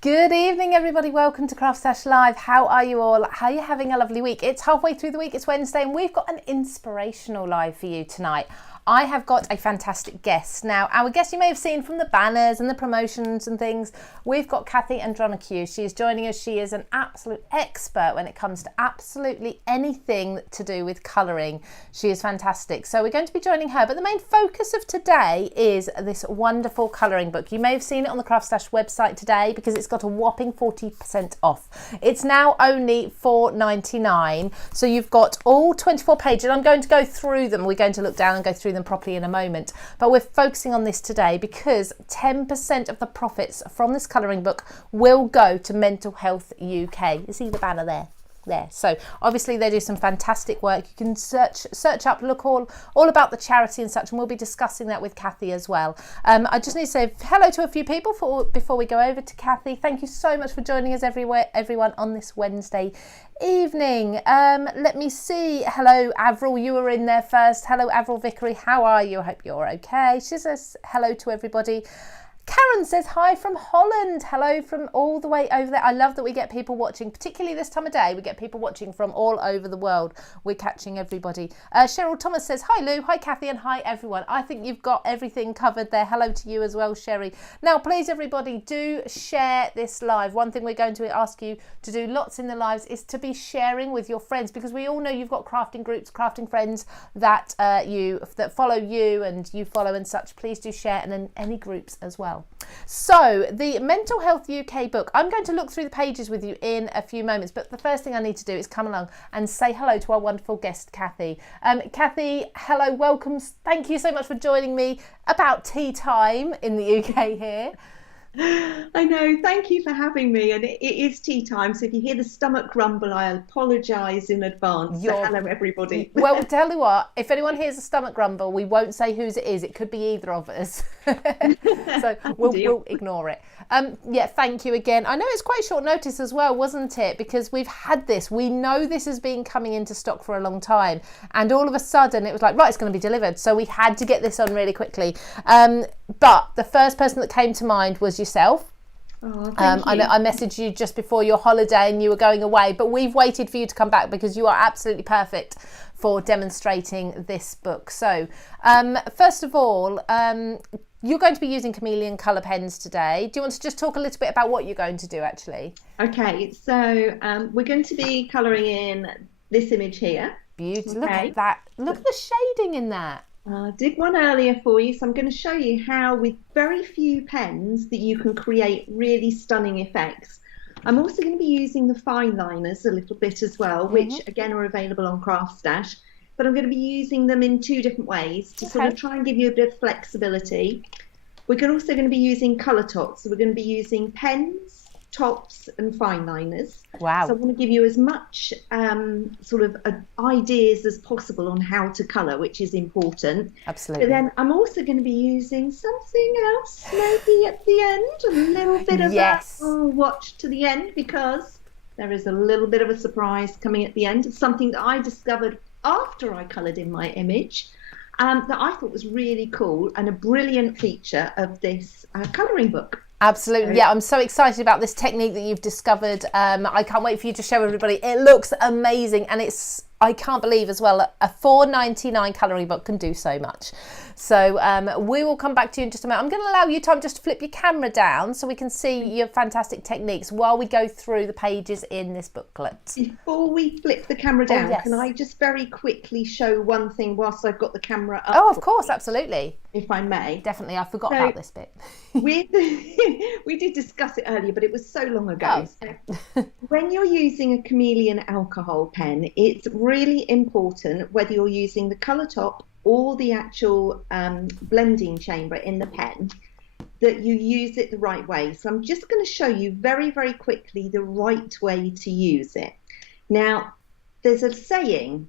Good evening, everybody. Welcome to CraftStash Live. How are you all? How are you having a lovely week? It's halfway through the week. It's Wednesday, and we've got an inspirational live for you tonight. I have got a fantastic guest. Now, our guest you may have seen from the banners and the promotions and things. We've got Cathy Andronicou. She is joining us. She is an absolute expert when it comes to absolutely anything to do with colouring. She is fantastic. So we're going to be joining her. But the main focus of today is this wonderful colouring book. You may have seen it on the CraftStash website today because it's got a whopping 40% off. It's now only $4.99. So you've got all 24 pages. I'm going to go through them. We're going to look down and go through them properly in a moment, but we're focusing on this today because 10% of the profits from this colouring book will go to Mental Health UK. You see the banner there. So obviously they do some fantastic work. You can search up, look all about the charity and such, and we'll be discussing that with Cathy as well. I just need to say hello to a few people before we go over to Cathy. Thank you so much for joining us everyone on this Wednesday evening. Let me see. Hello Avril, you were in there first. Hello Avril Vickery, how are you? I hope you're okay. She says hello to everybody. Karen says hi from Holland. Hello from all the way over there. I love that we get people watching, particularly this time of day. We get people watching from all over the world. We're catching everybody. Cheryl Thomas says, hi Lou, hi Cathy, and hi everyone. I think you've got everything covered there. Hello to you as well, Sherry. Now, please everybody, do share this live. One thing we're going to ask you to do lots in the lives is to be sharing with your friends, because we all know you've got crafting groups, crafting friends that follow you and you follow and such. Please do share, and in any groups as well. So the Mental Health UK book, I'm going to look through the pages with you in a few moments, but the first thing I need to do is come along and say hello to our wonderful guest, Cathy. Cathy, hello, welcome. Thank you so much for joining me about tea time in the UK here. I know, thank you for having me, and it is tea time, so if you hear the stomach rumble, I apologise in advance. So hello everybody. Well, tell you what, if anyone hears a stomach rumble, we won't say whose it is. It could be either of us. So we'll ignore it. Yeah, thank you again. I know it's quite short notice as well, wasn't it? Because we've had this. We know this has been coming into stock for a long time, and all of a sudden it was like, right, it's going to be delivered. So we had to get this on really quickly. But the first person that came to mind was yourself. Oh, thank you. I know I messaged you just before your holiday and you were going away, but we've waited for you to come back because you are absolutely perfect for demonstrating this book. So first of all, you're going to be using chameleon colour pens today. Do you want to just talk a little bit about what you're going to do actually? Okay, so we're going to be colouring in this image here. Beautiful. Okay. Look at that. Look at the shading in that. I did one earlier for you, so I'm going to show you how with very few pens that you can create really stunning effects. I'm also going to be using the fine liners a little bit as well, which again are available on CraftStash, but I'm going to be using them in two different ways to sort of try and give you a bit of flexibility. We're also going to be using colour tops, so we're going to be using pens, tops and fine liners. Wow. So I want to give you as much sort of ideas as possible on how to colour, which is important. Absolutely. But then I'm also going to be using something else maybe at the end, a little bit of that. Oh, watch to the end, because there is a little bit of a surprise coming at the end. It's something that I discovered after I coloured in my image, that I thought was really cool and a brilliant feature of this colouring book. Absolutely. Yeah, I'm so excited about this technique that you've discovered. I can't wait for you to show everybody. It looks amazing, and I can't believe as well a $4.99 colouring book can do so much. So we will come back to you in just a minute. I'm going to allow you time just to flip your camera down so we can see your fantastic techniques while we go through the pages in this booklet. Before we flip the camera down, yes. Can I just very quickly show one thing whilst I've got the camera up? Oh, of course, absolutely. If I may. Definitely, I forgot about this bit. we did discuss it earlier, but it was so long ago. Oh. So when you're using a chameleon alcohol pen, it's really important, whether you're using the colour top or the actual blending chamber in the pen, that you use it the right way. So I'm just going to show you very, very quickly the right way to use it. Now, there's a saying,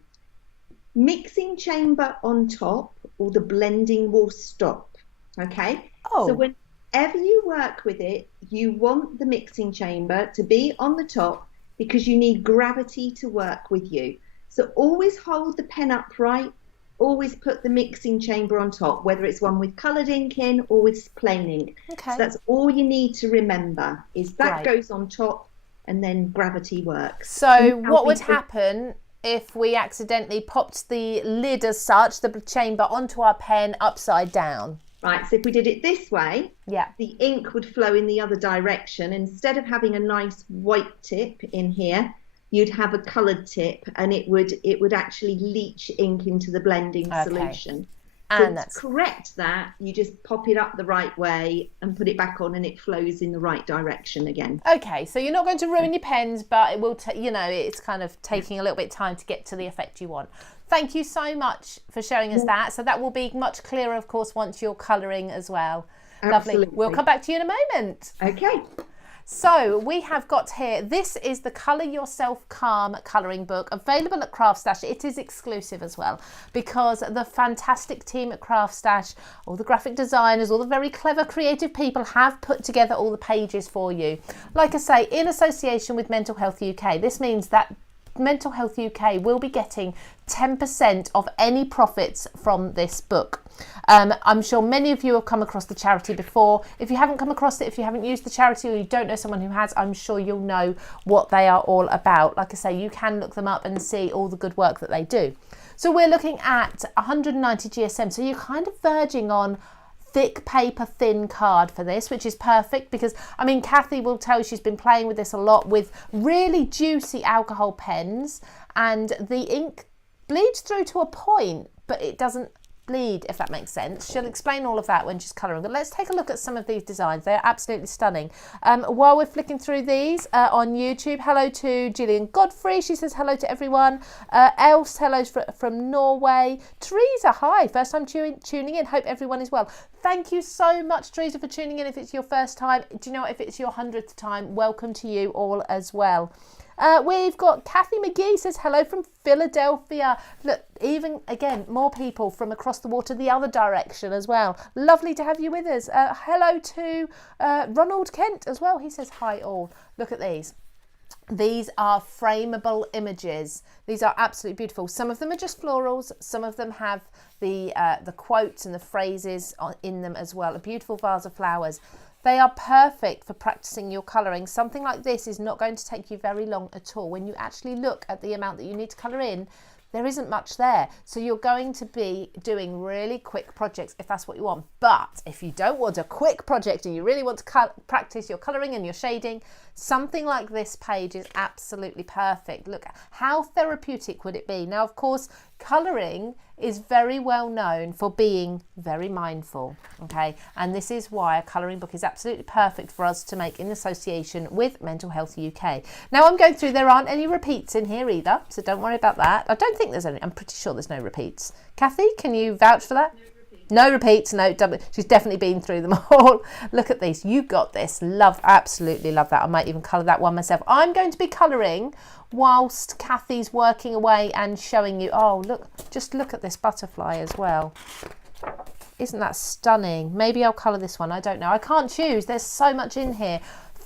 mixing chamber on top or the blending will stop. Okay? Oh. So whenever you work with it, you want the mixing chamber to be on the top because you need gravity to work with you. So always hold the pen upright, always put the mixing chamber on top, whether it's one with coloured ink in or with plain ink. Okay. So that's all you need to remember, is that goes on top and then gravity works. So what would happen if we accidentally popped the lid as such, the chamber, onto our pen upside down? Right, so if we did it this way, yeah, the ink would flow in the other direction. Instead of having a nice white tip in here, you'd have a coloured tip, and it would actually leach ink into the blending solution. And so to correct that, you just pop it up the right way and put it back on, and it flows in the right direction again. Okay, so you're not going to ruin your pens, but it will, it's kind of taking a little bit of time to get to the effect you want. Thank you so much for showing us that. So that will be much clearer, of course, once you're colouring as well. Absolutely. Lovely. We'll come back to you in a moment. Okay. So we have got here, this is the Colour Yourself Calm colouring book, available at CraftStash. It is exclusive as well, because the fantastic team at CraftStash, all the graphic designers, all the very clever creative people have put together all the pages for you. Like I say, in association with Mental Health UK, this means that Mental Health UK will be getting 10% of any profits from this book. I'm sure many of you have come across the charity before. If you haven't come across it, if you haven't used the charity, or you don't know someone who has, I'm sure you'll know what they are all about. Like I say, you can look them up and see all the good work that they do. So we're looking at 190 GSM, so you're kind of verging on thick paper, thin card for this, which is perfect because, I mean, Cathy will tell you she's been playing with this a lot with really juicy alcohol pens, and the ink bleeds through to a point, but it doesn't bleed, if that makes sense. She'll explain all of that when she's colouring. But let's take a look at some of these designs. They're absolutely stunning. While we're flicking through these on YouTube, hello to Gillian Godfrey. She says hello to everyone. Else, hello from Norway. Teresa, hi. First time tuning in. Hope everyone is well. Thank you so much, Teresa, for tuning in. If it's your first time, do you know what? If it's your 100th time, welcome to you all as well. We've got Kathy McGee says hello from Philadelphia. Look, even again, more people from across the water the other direction as well. Lovely to have you with us. Hello to Ronald Kent as well. He says hi all. Look at these. These are frameable images. These are absolutely beautiful. Some of them are just florals. Some of them have the quotes and the phrases in them as well. A beautiful vase of flowers. They are perfect for practicing your colouring. Something like this is not going to take you very long at all. When you actually look at the amount that you need to colour in, there isn't much there. So you're going to be doing really quick projects if that's what you want. But if you don't want a quick project and you really want to practice your colouring and your shading, something like this page is absolutely perfect. Look, how therapeutic would it be? Now, of course, colouring is very well known for being very mindful, okay? And this is why a colouring book is absolutely perfect for us to make in association with Mental Health UK. Now I'm going through, there aren't any repeats in here either, so don't worry about that. I don't think there's any, I'm pretty sure there's no repeats. Cathy, can you vouch for that? No repeats, no double. She's definitely been through them all. Look at this. You got this. Love, absolutely love that. I might even colour that one myself. I'm going to be colouring whilst Cathy's working away and showing you. Oh, look, just look at this butterfly as well. Isn't that stunning? Maybe I'll colour this one. I don't know. I can't choose. There's so much in here.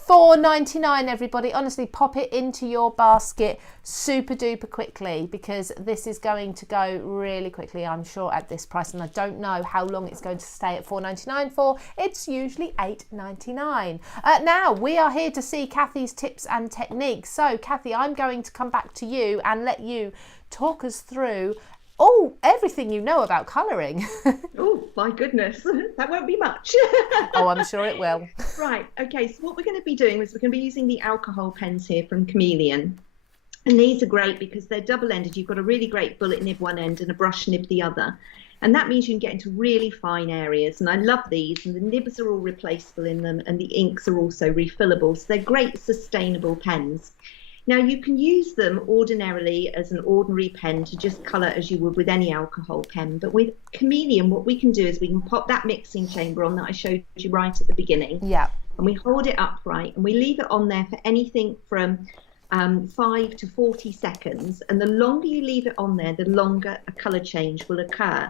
$4.99, everybody. Honestly, pop it into your basket super duper quickly, because this is going to go really quickly, I'm sure, at this price, and I don't know how long it's going to stay at $4.99 for. It's usually $8.99. Now we are here to see Cathy's tips and techniques. So Cathy, I'm going to come back to you and let you talk us through everything you know about colouring. Oh my goodness, that won't be much. Oh, I'm sure it will. Right, okay, so what we're going to be doing is we're going to be using the alcohol pens here from Chameleon. And these are great because they're double-ended. You've got a really great bullet nib one end and a brush nib the other. And that means you can get into really fine areas. And I love these. And the nibs are all replaceable in them. And the inks are also refillable. So they're great sustainable pens. Now, you can use them ordinarily as an ordinary pen to just colour as you would with any alcohol pen. But with Chameleon, what we can do is we can pop that mixing chamber on that I showed you right at the beginning. Yeah. And we hold it upright and we leave it on there for anything from 5 to 40 seconds. And the longer you leave it on there, the longer a colour change will occur.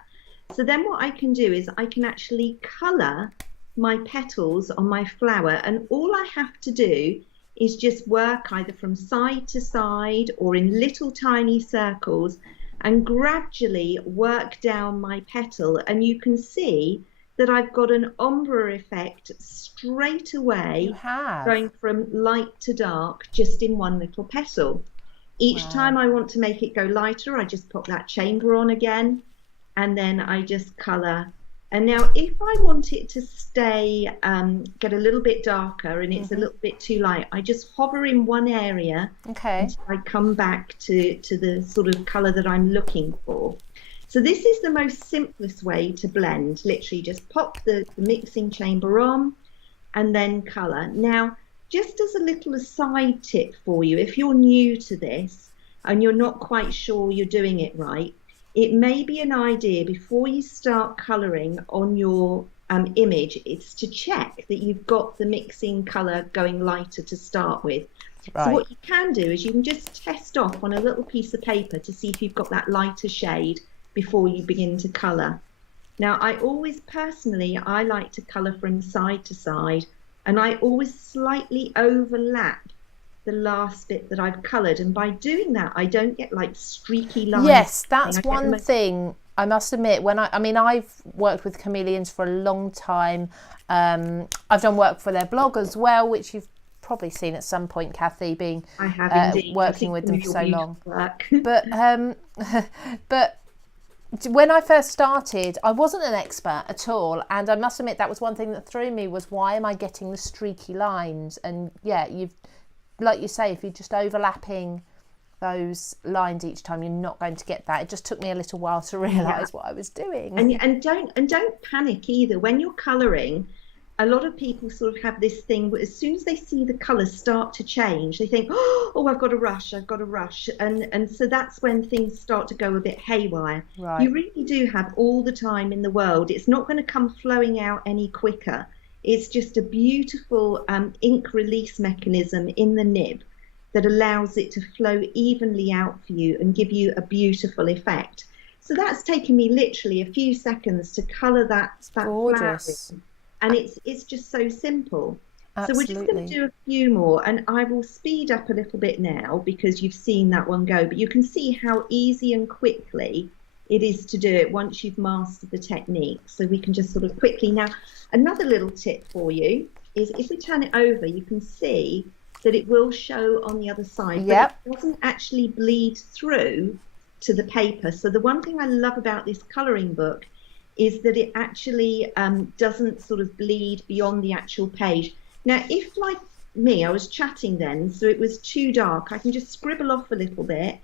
So then what I can do is I can actually colour my petals on my flower. And all I have to do is just work either from side to side or in little tiny circles and gradually work down my petal. And you can see that I've got an ombre effect straight away, going from light to dark just in one little petal. Each time I want to make it go lighter, I just pop that chamber on again, and then I just colour. And now if I want it to stay, get a little bit darker and it's a little bit too light, I just hover in one area until I come back to the sort of colour that I'm looking for. So this is the most simplest way to blend. Literally just pop the mixing chamber on and then colour. Now, just as a little aside tip for you, if you're new to this and you're not quite sure you're doing it right, it may be an idea before you start colouring on your image, it's to check that you've got the mixing colour going lighter to start with. Right. So what you can do is you can just test off on a little piece of paper to see if you've got that lighter shade before you begin to colour. Now, I always personally, I like to colour from side to side, and I always slightly overlap the last bit that I've coloured, and by doing that I don't get like streaky lines. Yes, that's one thing I must admit. When I've worked with Chameleons for a long time. I've done work for their blog as well, which you've probably seen at some point, Cathy, being I have indeed. working with them for so long. But when I first started, I wasn't an expert at all, and I must admit that was one thing that threw me, was why am I getting the streaky lines? And yeah, like you say, if you're just overlapping those lines each time, you're not going to get that. It just took me a little while to realise what I was doing. And don't panic either when you're colouring. A lot of people sort of have this thing where as soon as they see the colours start to change, they think, oh, I've got to rush. And so that's when things start to go a bit haywire. Right. You really do have all the time in the world. It's not going to come flowing out any quicker. It's just a beautiful ink release mechanism in the nib that allows it to flow evenly out for you and give you a beautiful effect. So that's taken me literally a few seconds to colour that gorgeous flower. And it's just so simple. Absolutely. So we're just going to do a few more, and I will speed up a little bit now because you've seen that one go, but you can see how easy and quickly it is to do it once you've mastered the technique. So we can just sort of quickly. Now, another little tip for you is if we turn it over, you can see that it will show on the other side, but it doesn't actually bleed through to the paper. So the one thing I love about this colouring book is that it actually doesn't sort of bleed beyond the actual page. Now, if like me, I was chatting then, so it was too dark, I can just scribble off a little bit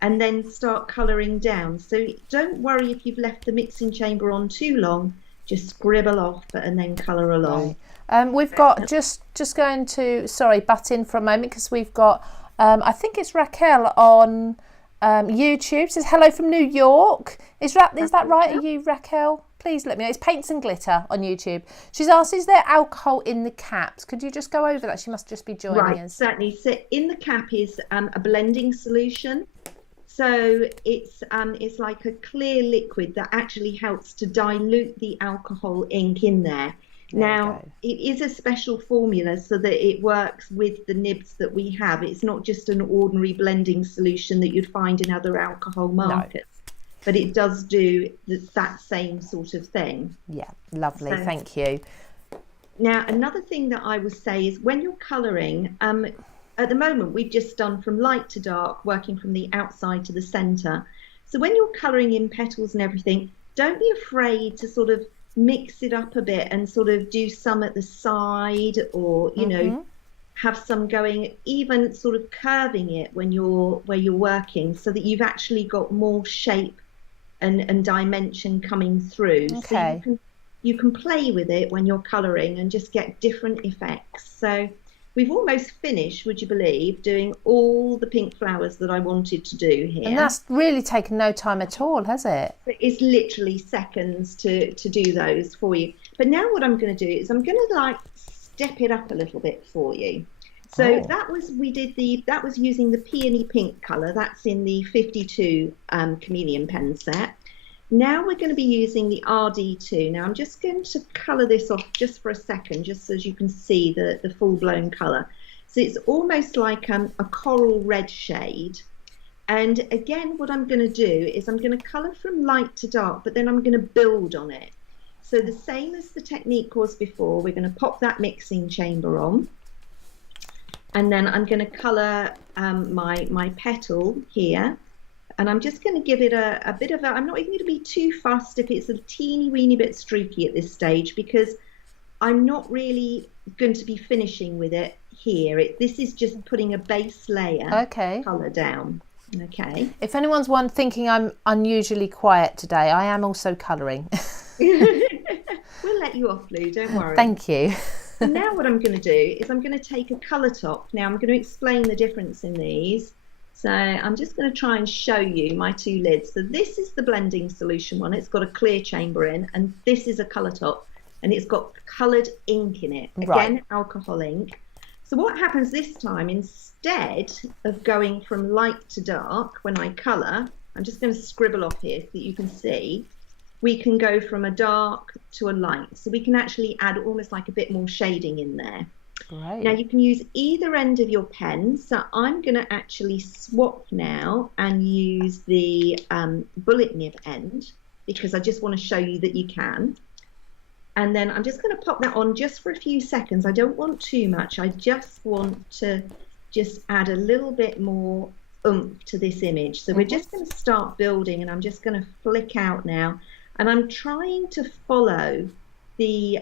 and then start colouring down. So don't worry if you've left the mixing chamber on too long, just scribble off and then colour along. Right. We've got, just going to, butt in for a moment, because we've got, I think it's Raquel on YouTube, says hello from New York. Is that right? Are you Raquel? Please let me know. It's Paints and Glitter on YouTube. She's asked, is there alcohol in the caps? Could you just go over that? She must just be joining us. Certainly. So in the cap is a blending solution. So it's like a clear liquid that actually helps to dilute the alcohol ink in there. Now, it is a special formula so that it works with the nibs that we have. It's not just an ordinary blending solution that you'd find in other alcohol markets, but it does do that same sort of thing. Yeah, lovely. So, thank you. Now, another thing that I would say is when you're colouring, at the moment we've just done from light to dark, working from the outside to the centre. So when you're colouring in petals and everything, don't be afraid to sort of mix it up a bit and sort of do some at the side, or you know, have some going, even sort of curving it when where you're working, so that you've actually got more shape and dimension coming through. Okay. So you can play with it when you're colouring and just get different effects. So we've almost finished, would you believe, doing all the pink flowers that I wanted to do here. And that's really taken no time at all, has it? It's literally seconds to do those for you. But now what I'm going to do is I'm going to like step it up a little bit for you. So that was using the peony pink colour. That's in the 52 chameleon pen set. Now we're going to be using the RD2. Now I'm just going to colour this off just for a second, just so you can see the full-blown colour. So it's almost like a coral red shade. And again, what I'm going to do is I'm going to colour from light to dark, but then I'm going to build on it. So the same as the technique was before, we're going to pop that mixing chamber on. And then I'm going to colour my petal here. And I'm just going to give it a bit of a, I'm not even going to be too fussed if it's a teeny weeny bit streaky at this stage, because I'm not really going to be finishing with it here. This is just putting a base layer colour down. Okay. If anyone's thinking I'm unusually quiet today, I am also colouring. We'll let you off, Lou, don't worry. Thank you. So now what I'm going to do is I'm going to take a colour top. Now I'm going to explain the difference in these. So I'm just going to try and show you my two lids. So this is the blending solution one. It's got a clear chamber in, and this is a colour top, and it's got coloured ink in it. Again, alcohol ink. So what happens this time, instead of going from light to dark when I colour, I'm just going to scribble off here so that you can see, we can go from a dark to a light. So we can actually add almost like a bit more shading in there. Right. Now you can use either end of your pen. So I'm going to actually swap now and use the bullet nib end, because I just want to show you that you can. And then I'm just going to pop that on just for a few seconds. I don't want too much. I just want to just add a little bit more oomph to this image. So we're just going to start building, and I'm just going to flick out now. And I'm trying to follow the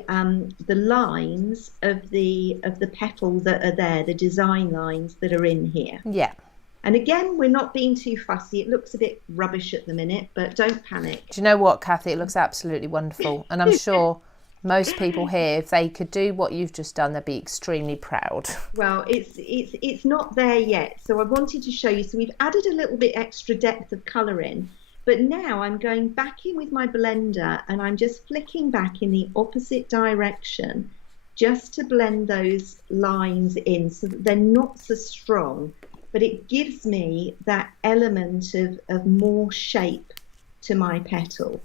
lines of the petal that are there, the design lines that are in here. Yeah. And again, we're not being too fussy. It looks a bit rubbish at the minute, but don't panic. Do you know what, Cathy? It looks absolutely wonderful. And I'm sure most people here, if they could do what you've just done, they'd be extremely proud. Well, it's not there yet. So I wanted to show you. So we've added a little bit extra depth of colour in. But now I'm going back in with my blender, and I'm just flicking back in the opposite direction just to blend those lines in so that they're not so strong, but it gives me that element of more shape to my petal.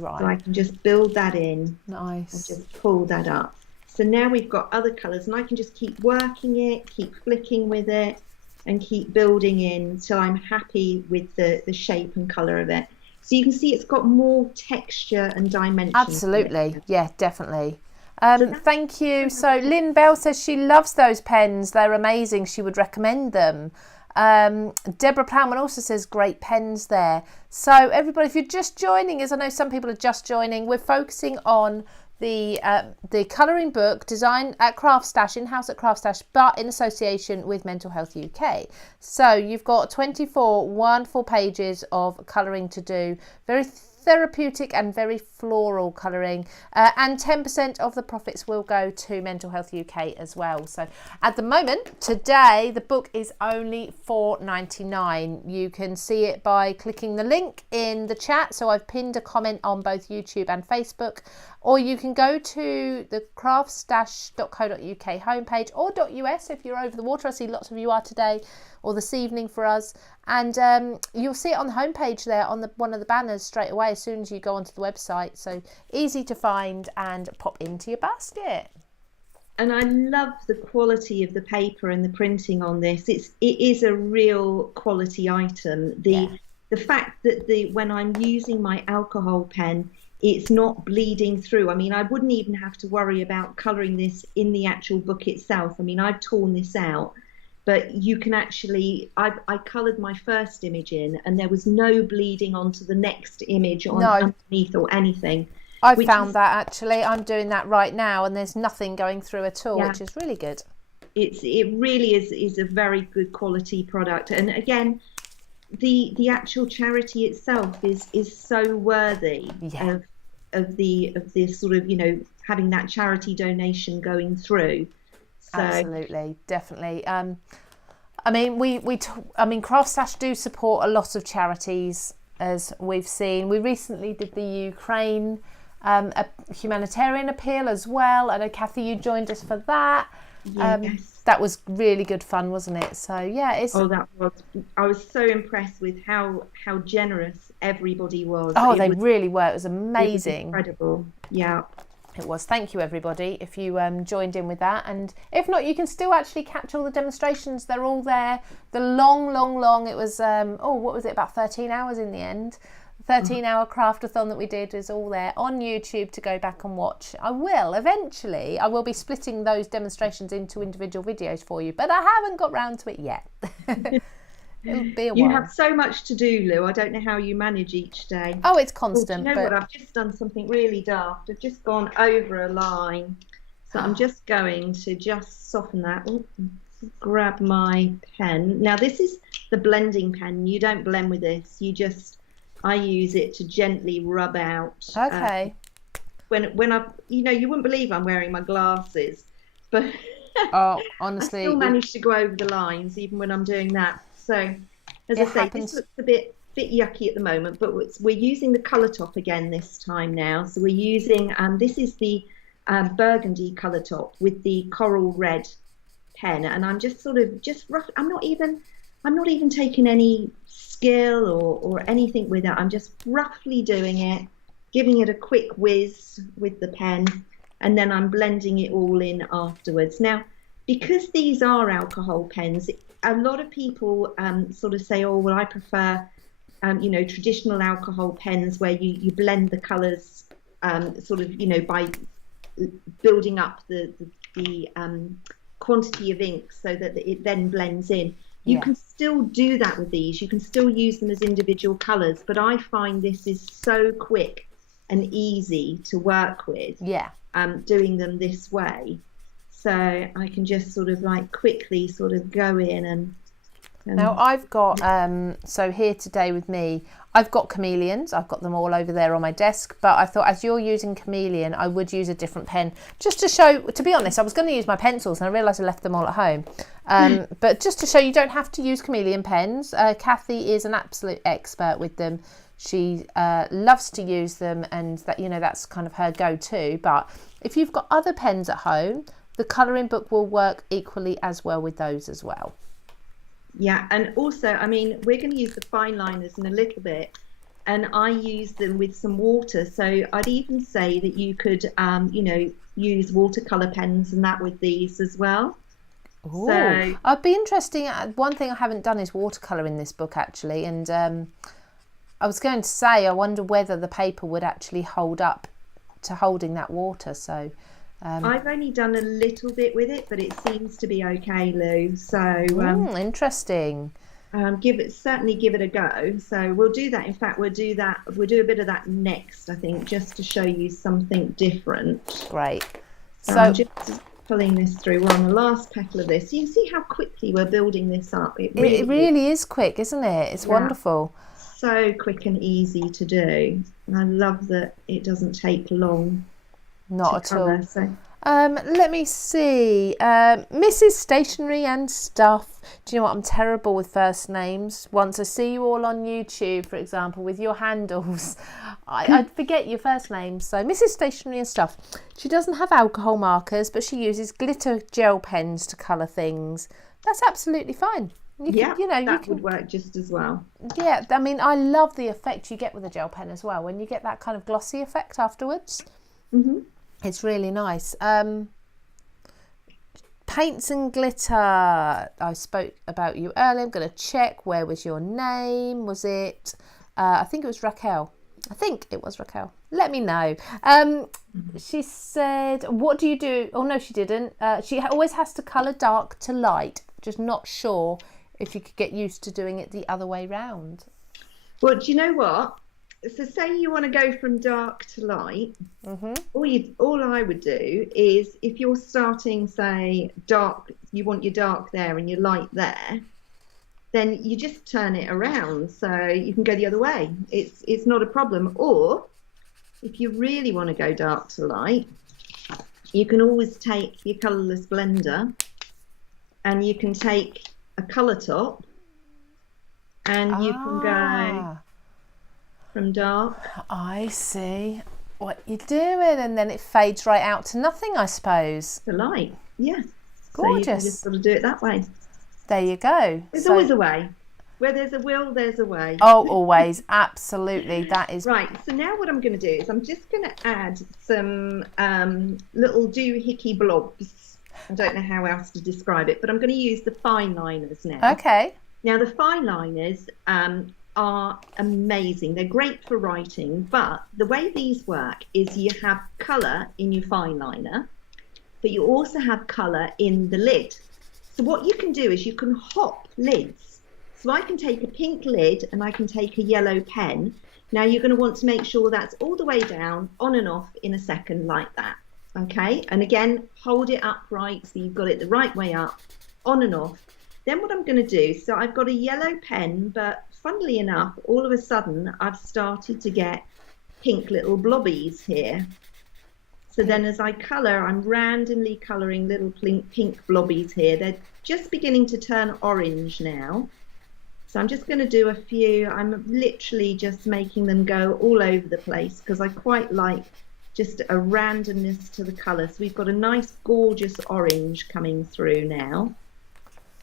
Right. So I can just build that in. Nice. And just pull that up. So now we've got other colours, and I can just keep working it, keep flicking with it, and keep building in till I'm happy with the shape and colour of it. So you can see it's got more texture and dimension. Absolutely. Yeah, definitely. Thank you. So Lynn Bell says she loves those pens. They're amazing. She would recommend them. Deborah Plowman also says great pens there. So everybody, if you're just joining us, I know some people are just joining, we're focusing on the colouring book designed at CraftStash, in-house at CraftStash, but in association with Mental Health UK. So you've got 24 wonderful pages of colouring to do, very therapeutic and very floral colouring, and 10% of the profits will go to Mental Health UK as well. So at the moment, today, the book is only $4.99. You can see it by clicking the link in the chat. So I've pinned a comment on both YouTube and Facebook, or you can go to the craftstash.co.uk homepage, or .us if you're over the water. I see lots of you are today. or this evening for us. And you'll see it on the homepage there on one of the banners straight away as soon as you go onto the website. So easy to find and pop into your basket. And I love the quality of the paper and the printing on this. It is a real quality item. The fact that when I'm using my alcohol pen, it's not bleeding through. I mean, I wouldn't even have to worry about colouring this in the actual book itself. I mean, I've torn this out, but you can actually, I coloured my first image in and there was no bleeding onto the next image underneath or anything. I found that actually. I'm doing that right now and there's nothing going through at all, which is really good. It really is a very good quality product. And again, the actual charity itself is so worthy of this sort of, having that charity donation going through. So, absolutely, definitely. I mean, CraftStash do support a lot of charities, as we've seen. We recently did the Ukraine a humanitarian appeal as well. I know, Cathy, you joined us for that. Yes. That was really good fun, wasn't it? So yeah, I was so impressed with how generous everybody was. They really were. It was amazing. It was incredible. Yeah. It was. Thank you, everybody, if you joined in with that. And if not, you can still actually catch all the demonstrations. They're all there. The long, it was, what was it, about 13 hours in the end. 13-hour craftathon that we did is all there on YouTube to go back and watch. I will be splitting those demonstrations into individual videos for you, but I haven't got round to it yet. It'll be a while. You have so much to do, Lou. I don't know how you manage each day. Oh, it's constant. You know what? I've just done something really daft. I've just gone over a line. So I'm just going to just soften that. Ooh, grab my pen. Now, this is the blending pen. You don't blend with this. I use it to gently rub out. Okay. When I, you wouldn't believe I'm wearing my glasses, but honestly, I still manage to go over the lines even when I'm doing that. So, as I say, this looks a bit yucky at the moment, but we're using the colour top again this time now. So we're using this is the burgundy colour top with the coral red pen, and I'm just rough. I'm not even taking any skill or anything with it. I'm just roughly doing it, giving it a quick whiz with the pen, and then I'm blending it all in afterwards. Now, because these are alcohol pens, a lot of people sort of say, oh, well, I prefer, traditional alcohol pens where you blend the colours by building up the quantity of ink so that it then blends in. You can still do that with these. You can still use them as individual colours, but I find this is so quick and easy to work with. Doing them this way. So I can just sort of quickly sort of go in and now I've got so here today with me I've got chameleons. I've got them all over there on my desk, but I thought as you're using chameleon I would use a different pen just to show. To be honest, I was going to use my pencils and I realised I left them all at home, but just to show you don't have to use chameleon pens. Cathy is an absolute expert with them. She loves to use them, and that's kind of her go-to. But if you've got other pens at home, the colouring book will work equally as well with those as well. Yeah, and also, I mean, we're going to use the fine liners in a little bit, and I use them with some water. So I'd even say that you could, use watercolour pens and that with these as well. Ooh. So I'd be interesting. One thing I haven't done is watercolour in this book actually, and I was going to say I wonder whether the paper would actually hold up to holding that water. So. I've only done a little bit with it, but it seems to be okay, Lou. So interesting. Certainly give it a go. So we'll do that. In fact, we'll do a bit of that next, I think, just to show you something different. Great. So I'm just pulling this through. We're on the last petal of this. You can see how quickly we're building this up. It really is quick, isn't it? It's wonderful. So quick and easy to do. And I love that it doesn't take long. Not at all. So. Let me see. Mrs. Stationery and Stuff. Do you know what? I'm terrible with first names. Once I see you all on YouTube, for example, with your handles, I'd forget your first names. So Mrs. Stationery and Stuff. She doesn't have alcohol markers, but she uses glitter gel pens to colour things. That's absolutely fine. Yeah, that would work just as well. Yeah, I mean, I love the effect you get with a gel pen as well. When you get that kind of glossy effect afterwards, it's really nice. Paints and glitter. I spoke about you earlier. I'm going to check. Where was your name? Was it? I think it was Raquel. Let me know. She said, what do you do? Oh, no, she didn't. She always has to colour dark to light. Just not sure if you could get used to doing it the other way round. Well, do you know what? So say you want to go from dark to light. All I would do is, if you're starting, say, dark, you want your dark there and your light there, then you just turn it around so you can go the other way. It's not a problem. Or if you really want to go dark to light, you can always take your colourless blender and you can take a colour top and you can go from dark. I see what you're doing, and then it fades right out to nothing, I suppose. The light, yeah. Gorgeous. So you just got to do it that way. There you go. There's always a way. Where there's a will, there's a way. Oh, always. Absolutely. That is... Right, so now what I'm going to do is I'm just going to add some little doohickey blobs. I don't know how else to describe it, but I'm going to use the fine liners now. Okay. Now, the fine liners are amazing. They're great for writing, but the way these work is you have colour in your fine liner, but you also have colour in the lid. So what you can do is you can hop lids. So I can take a pink lid and I can take a yellow pen. Now you're going to want to make sure that's all the way down, on and off in a second like that. Okay, and again, hold it upright so you've got it the right way up, on and off. Then what I'm going to do, so I've got a yellow pen, but funnily enough, all of a sudden I've started to get pink little blobbies here. So then as I colour, I'm randomly colouring little pink blobbies here. They're just beginning to turn orange now. So I'm just going to do a few. I'm literally just making them go all over the place because I quite like just a randomness to the colour. So we've got a nice gorgeous orange coming through now.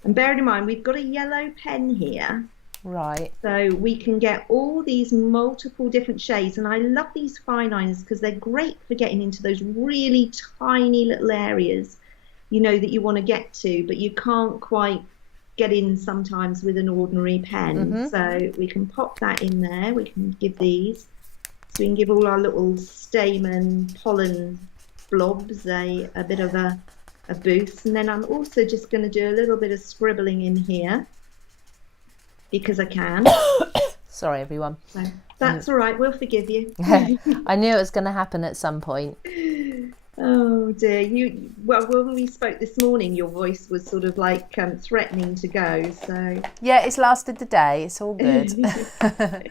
And bearing in mind, we've got a yellow pen here. Right. So we can get all these multiple different shades. And I love these fine liners because they're great for getting into those really tiny little areas, you know, that you want to get to, but you can't quite get in sometimes with an ordinary pen. So we can pop that in there. We can give these. So we can give all our little stamen pollen blobs a bit of a boost. And then I'm also just going to do a little bit of scribbling in here because I can. Sorry, everyone. So that's all right. We'll forgive you. I knew it was going to happen at some point. Oh dear. Well, when we spoke this morning, your voice was sort of like threatening to go. So yeah, it's lasted the day. It's all good. So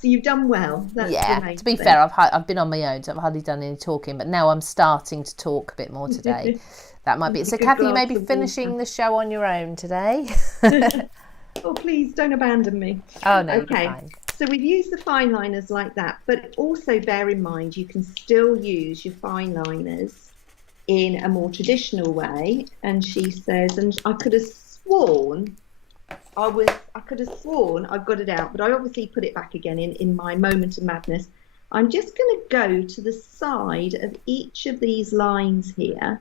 you've done well. That's yeah. To be fair, I've been on my own, so I've hardly done any talking. But now I'm starting to talk a bit more today. That might be it. So, Cathy, you may be finishing the show on your own today. Oh, please don't abandon me. Oh no. Okay. Fine. So we've used the fine liners like that, but also bear in mind you can still use your fine liners in a more traditional way. And she says, and I could have sworn I've got it out, but I obviously put it back again in my moment of madness. I'm just going to go to the side of each of these lines here,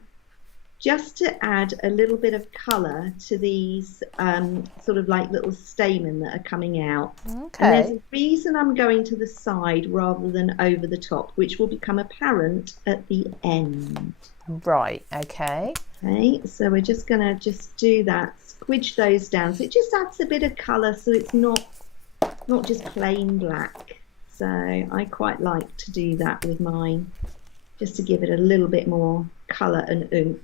just to add a little bit of colour to these sort of like little stamen that are coming out. Okay. And there's a reason I'm going to the side rather than over the top, which will become apparent at the end. Right, okay. Okay, so we're just going to just do that, squidge those down. So it just adds a bit of colour so it's not just plain black. So I quite like to do that with mine, just to give it a little bit more colour and oomph.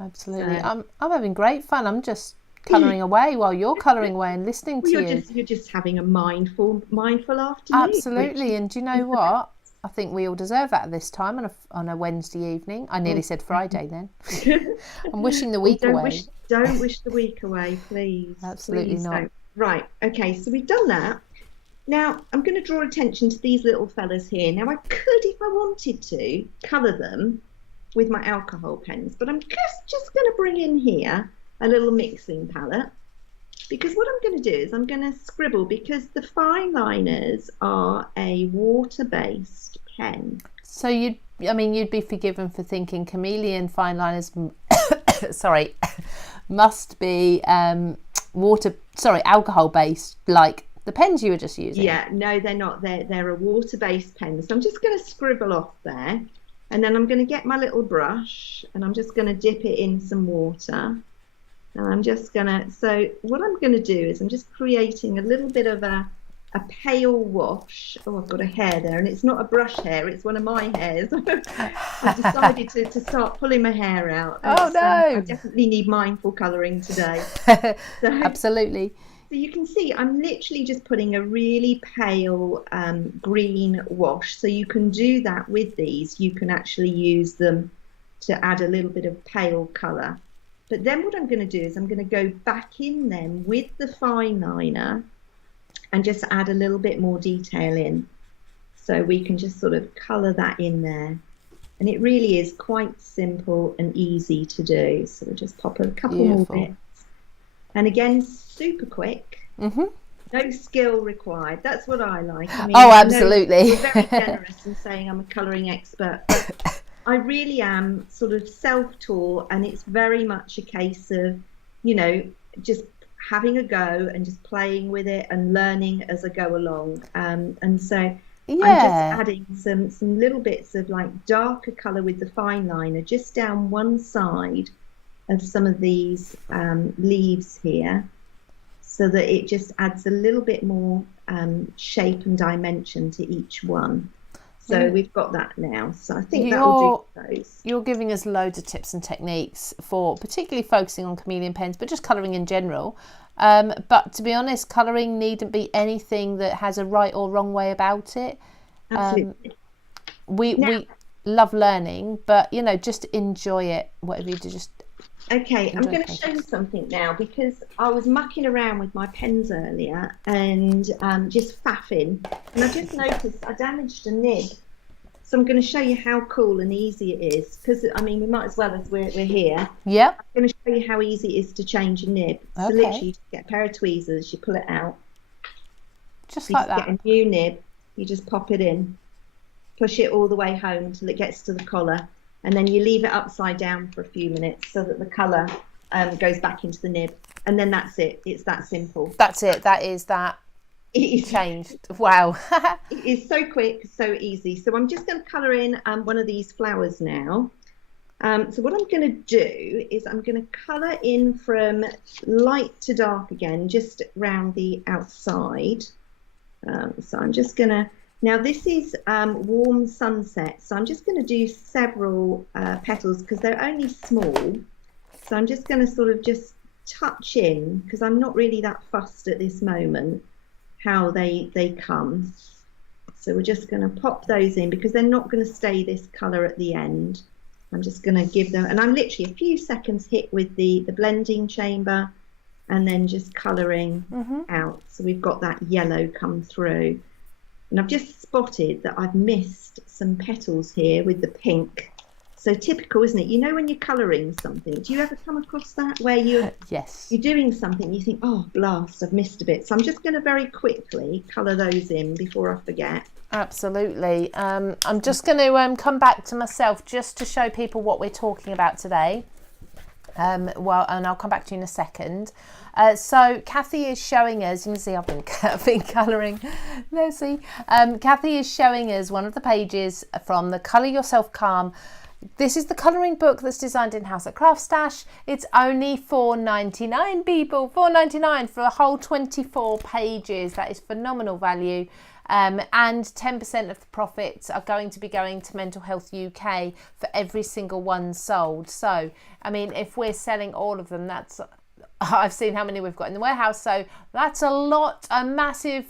Absolutely. I'm having great fun. I'm just colouring away while you're colouring away and listening to you. You're just having a mindful afternoon. Absolutely. And do you know what? I think we all deserve that at this time on a Wednesday evening. I nearly said Friday then. I'm wishing the week away. Don't wish the week away, please. Absolutely please not. Don't. Right. Okay. So we've done that. Now I'm going to draw attention to these little fellas here. Now I could, if I wanted to, colour them with my alcohol pens, but I'm just going to bring in here a little mixing palette, because what I'm going to do is I'm going to scribble, because the fine liners are a water-based pen. So you'd be forgiven for thinking chameleon fine liners, sorry, must be alcohol based, like the pens you were just using. Yeah, no, they're not. They're a water-based pen. So I'm just going to scribble off there, and then I'm going to get my little brush, and I'm just going to dip it in some water. And I'm just going to, so what I'm going to do is I'm just creating a little bit of a pale wash. Oh, I've got a hair there, and it's not a brush hair, it's one of my hairs. I've decided to start pulling my hair out. Oh no! I definitely need mindful colouring today. Absolutely. So you can see I'm literally just putting a really pale green wash. So you can do that with these. You can actually use them to add a little bit of pale colour. But then what I'm going to do is I'm going to go back in then with the fine liner and just add a little bit more detail in. So we can just sort of colour that in there. And it really is quite simple and easy to do. So we'll just pop a couple more bits. And again, super quick. Mm-hmm. No skill required. That's what I like. I mean, oh, absolutely. You're very generous in saying I'm a colouring expert. But I really am sort of self-taught, and it's very much a case of, just having a go and just playing with it and learning as I go along. And so I'm just adding some little bits of like darker colour with the fine liner just down one side of some of these leaves here, so that it just adds a little bit more shape and dimension to each one. So we've got that now. So I think that will do those. You're giving us loads of tips and techniques for particularly focusing on chameleon pens, but just colouring in general. But to be honest, colouring needn't be anything that has a right or wrong way about it. Absolutely. We love learning, but just enjoy it. Whatever you do, just okay. I'm going to show you something now, because I was mucking around with my pens earlier and just faffing, and I just noticed I damaged a nib. So I'm going to show you how cool and easy it is, because we might as well, as we're here. Yep. I'm going to show you how easy it is to change a nib. So literally, you just get a pair of tweezers, you pull it out, just like that. Get a new nib, you just pop it in, push it all the way home until it gets to the collar, and then you leave it upside down for a few minutes so that the colour goes back into the nib, and then that's it. It's that simple. That's it. That is that. It is changed. Wow. It is so quick, so easy. So I'm just going to colour in one of these flowers now. So what I'm going to do is I'm going to colour in from light to dark again, just round the outside. So I'm just going to, now this is warm sunset, so I'm just going to do several petals because they're only small. So I'm just going to sort of just touch in, because I'm not really that fussed at this moment how they come. So we're just going to pop those in because they're not going to stay this colour at the end. I'm just going to give them, and I'm literally a few seconds hit with the blending chamber and then just colouring out. So we've got that yellow come through. And I've just spotted that I've missed some petals here with the pink. So typical, isn't it? You know when you're colouring something, do you ever come across that where you're doing something, you think, oh blast, I've missed a bit. So I'm just going to very quickly colour those in before I forget. Absolutely. I'm just going to come back to myself just to show people what we're talking about today. And I'll come back to you in a second. So Cathy is showing us, you can see I've been colouring, let's see. Cathy is showing us one of the pages from the Colour Yourself Calm. This is the colouring book that's designed in-house at CraftStash. It's only $4.99, people, $4.99 for a whole 24 pages. That is phenomenal value. And 10% of the profits are going to be going to Mental Health UK for every single one sold. So, I mean, if we're selling all of them, that's, I've seen how many we've got in the warehouse. So that's a massive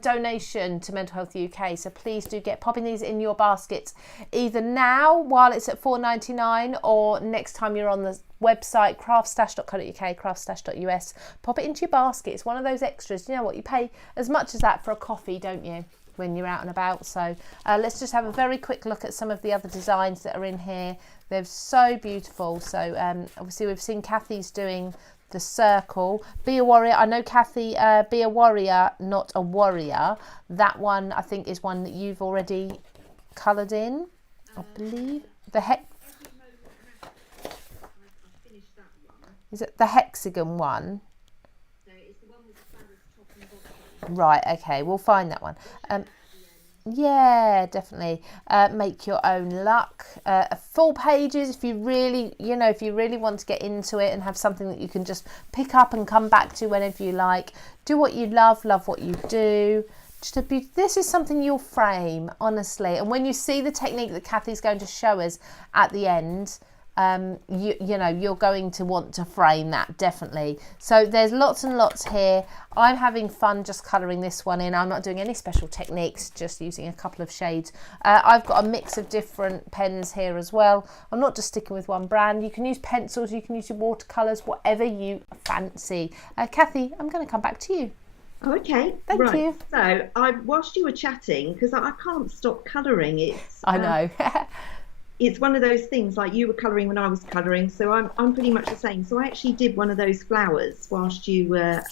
donation to Mental Health UK. So please do get popping these in your baskets, either now while it's at $4.99 or next time you're on the website, craftstash.co.uk, craftstash.us. Pop it into your basket. It's one of those extras. You know what? You pay as much as that for a coffee, don't you, when you're out and about? So let's just have a very quick look at some of the other designs that are in here. They're so beautiful. So obviously we've seen Cathy's doing the circle. Be a Warrior. I know, Cathy, Be a Warrior, Not a Warrior. That one, I think, is one that you've already coloured in, I believe. The Is it the hexagon one? No, it's the one with the flowers top and bottom. Right, okay, we'll find that one. Yeah, definitely. Make Your Own Luck. Full pages if you really, if you really want to get into it and have something that you can just pick up and come back to whenever you like. Do what you love what you do. This is something you'll frame, honestly. And when you see the technique that Cathy's going to show us at the end, you're going to want to frame that, definitely. So there's lots and lots here. I'm having fun just colouring this one in. I'm not doing any special techniques, just using a couple of shades. I've got a mix of different pens here as well. I'm not just sticking with one brand. You can use pencils, you can use your watercolours, whatever you fancy. Cathy, I'm going to come back to you. Okay, Thank you. So whilst you were chatting, because I can't stop colouring, I know. It's one of those things, like you were colouring when I was colouring, so I'm pretty much the same. So I actually did one of those flowers whilst you were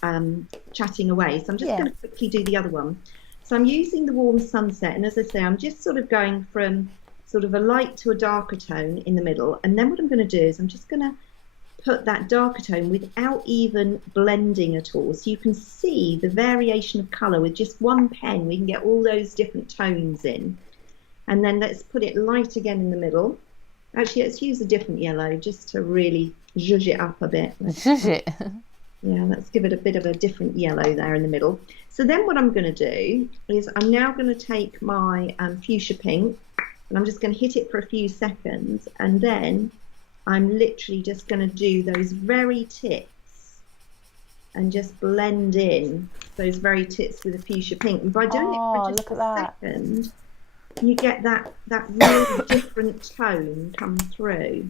chatting away. So I'm just going to quickly do the other one. So I'm using the Warm Sunset, and as I say, I'm just sort of going from sort of a light to a darker tone in the middle. And then what I'm going to do is I'm just going to put that darker tone without even blending at all. So you can see the variation of colour with just one pen. We can get all those different tones in. And then let's put it light again in the middle. Actually, let's use a different yellow just to really zhuzh it up a bit. Zhuzh it. Yeah, let's give it a bit of a different yellow there in the middle. So then what I'm going to do is I'm now going to take my fuchsia pink, and I'm just going to hit it for a few seconds, and then I'm literally just going to do those very tips and just blend in those very tips with the fuchsia pink. And by doing it for just a second, you get that really different tone come through.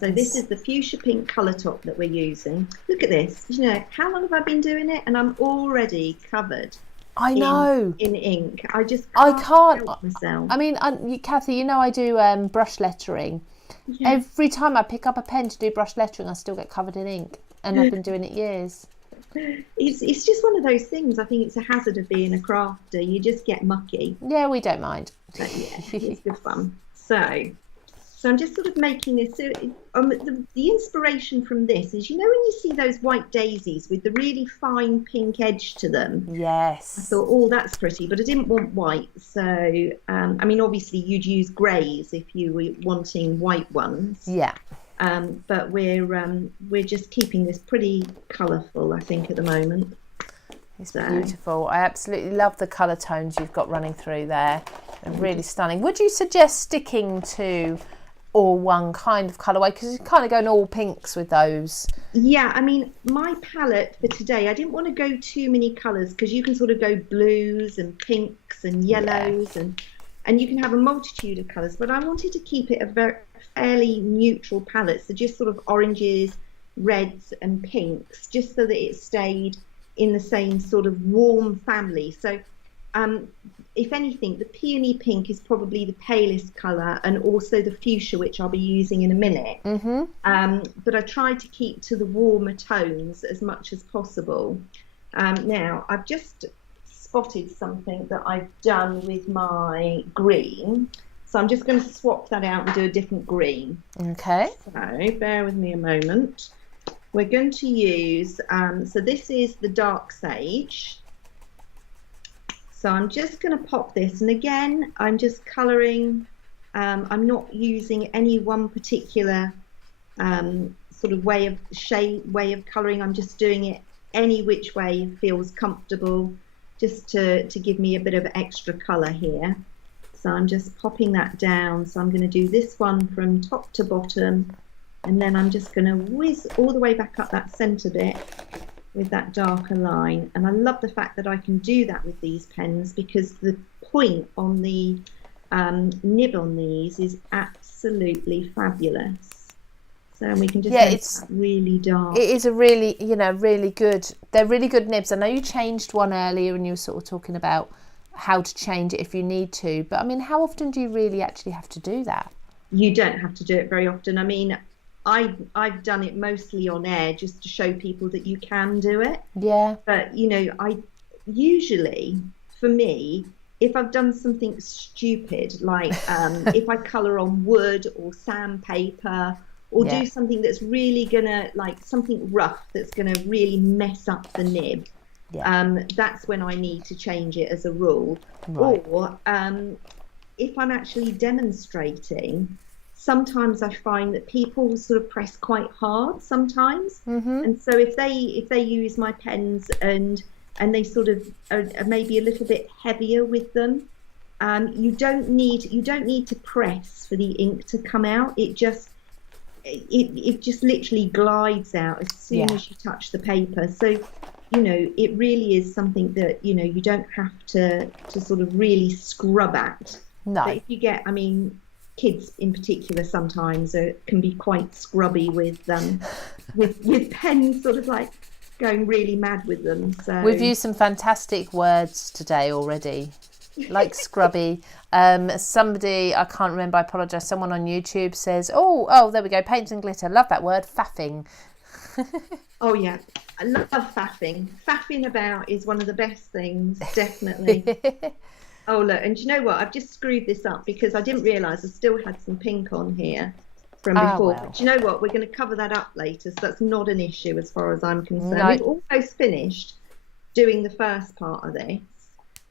So this is the fuchsia pink colour top that we're using. Look at this. How long have I been doing it? And I'm already covered. I know. In ink. I can't help myself. I mean, Cathy, I do brush lettering. Yeah. Every time I pick up a pen to do brush lettering, I still get covered in ink. And I've been doing it years. It's just one of those things. I think it's a hazard of being a crafter. You just get mucky. Yeah, we don't mind. But yeah, it's good fun. So I'm just sort of making this. So, the inspiration from this is, when you see those white daisies with the really fine pink edge to them. Yes. I thought, oh, that's pretty, but I didn't want white. So, I mean, obviously you'd use greys if you were wanting white ones. Yeah. But we're just keeping this pretty colourful, I think, at the moment. It's beautiful. I absolutely love the colour tones you've got running through there. They're really stunning. Would you suggest sticking to all one kind of colourway, because you're kind of going all pinks with those? Yeah, I mean, my palette for today, I didn't want to go too many colours, because you can sort of go blues and pinks and yellows, and you can have a multitude of colours, but I wanted to keep it a fairly neutral palette, so just sort of oranges, reds and pinks, just so that it stayed in the same sort of warm family. So if anything, the peony pink is probably the palest colour, and also the fuchsia, which I'll be using in a minute. But I tried to keep to the warmer tones as much as possible. Now I've just spotted something that I've done with my green, so I'm just going to swap that out and do a different green. Okay. So bear with me a moment. We're going to use, so this is the Dark Sage. So I'm just going to pop this, and again, I'm just colouring. I'm not using any one particular sort of way of colouring. I'm just doing it any which way feels comfortable, just to give me a bit of extra colour here. So I'm just popping that down. So I'm going to do this one from top to bottom, and then I'm just going to whiz all the way back up that centre bit with that darker line. And I love the fact that I can do that with these pens, because the point on the nib on these is absolutely fabulous. So we can just make that really dark. It is a really, really good, they're really good nibs. I know you changed one earlier and you were sort of talking about how to change it if you need to, but I mean, how often do you really actually have to do that? You don't have to do it very often. I mean, I've done it mostly on air just to show people that you can do it. Yeah. But you know, I usually, for me, if I've done something stupid, like if I colour on wood or sandpaper, or do something that's really gonna, like something rough that's gonna really mess up the nib, that's when I need to change it as a rule. Right. Or if I'm actually demonstrating, sometimes I find that people sort of press quite hard sometimes, and so if they use my pens and they sort of are maybe a little bit heavier with them, you don't need to press for the ink to come out. It just literally glides out as soon as you touch the paper. So you know, it really is something that, you know, you don't have to sort of really scrub at. No. But if you get, I mean, kids in particular sometimes can be quite scrubby with pens, sort of like going really mad with them. So we've used some fantastic words today already, like scrubby. Somebody, I can't remember, I apologise, someone on YouTube says, oh, there we go, paints and glitter. Love that word, faffing. Oh yeah, I love faffing. Faffing about is one of the best things, definitely. Oh look, and do you know what? I've just screwed this up because I didn't realise I still had some pink on here from before. Well. But do you know what? We're going to cover that up later, so that's not an issue as far as I'm concerned. No. We've almost finished doing the first part of this,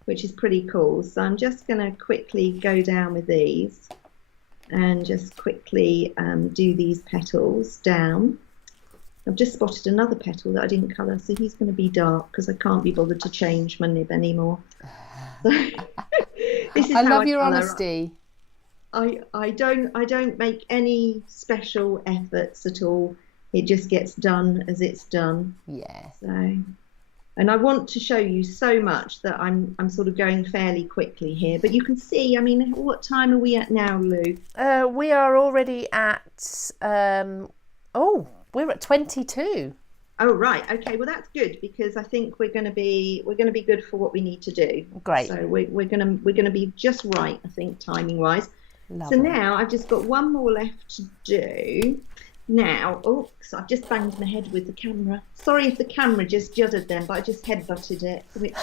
which is pretty cool. So I'm just going to quickly go down with these and just quickly do these petals down. I've just spotted another petal that I didn't colour, so he's going to be dark because I can't be bothered to change my nib anymore. So, this is I how love your honesty. I don't make any special efforts at all. It just gets done as it's done. Yeah. So, and I want to show you so much that I'm sort of going fairly quickly here. But you can see, I mean, what time are we at now, Lou? We are already at we're at 22. Oh right, okay. Well, that's good because I think we're going to be good for what we need to do. Great. So we're going to be just right, I think, timing wise. Lovely. So now I've just got one more left to do. Now, so I've just banged my head with the camera. Sorry if the camera just juddered then, but I just headbutted it, which